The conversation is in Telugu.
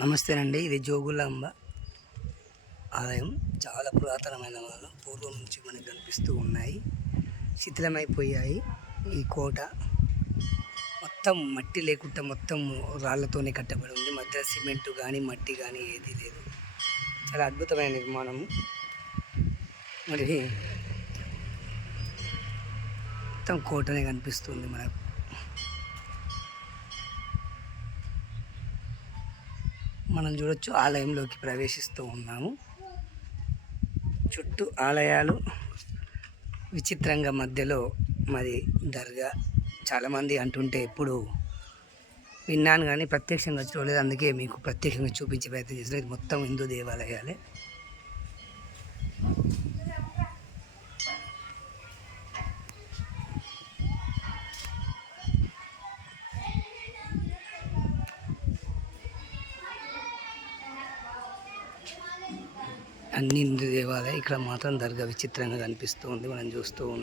నమస్తేనండి. ఇది జోగులాంబ ఆలయం. చాలా పురాతనమైన వాళ్ళం పూర్వం నుంచి మనకు కనిపిస్తూ ఉన్నాయి. శిథిలమైపోయాయి. ఈ కోట మొత్తం మట్టి లేకుండా మొత్తం రాళ్లతోనే కట్టబడి ఉంది. మధ్య సిమెంట్ కానీ మట్టి కానీ ఏది లేదు. చాలా అద్భుతమైన నిర్మాణము. మరి మొత్తం కోటనే కనిపిస్తుంది మనకు. మనం చూడొచ్చు, ఆలయంలోకి ప్రవేశిస్తూ ఉన్నాము. చుట్టూ ఆలయాలు, విచిత్రంగా మధ్యలో మరి దర్గా. చాలామంది అంటుంటే ఎప్పుడు విన్నాను కానీ ప్రత్యక్షంగా చూడలేదు. అందుకే మీకు ప్రత్యేకంగా చూపించే ప్రయత్నం చేసిన. ఇది మొత్తం హిందూ దేవాలయాలే. అన్ని హిందూ దేవాలయం. ఇక్కడ మాత్రం దర్గా విచిత్రంగా కనిపిస్తూ ఉంది. మనం చూస్తూ ఉన్నాం.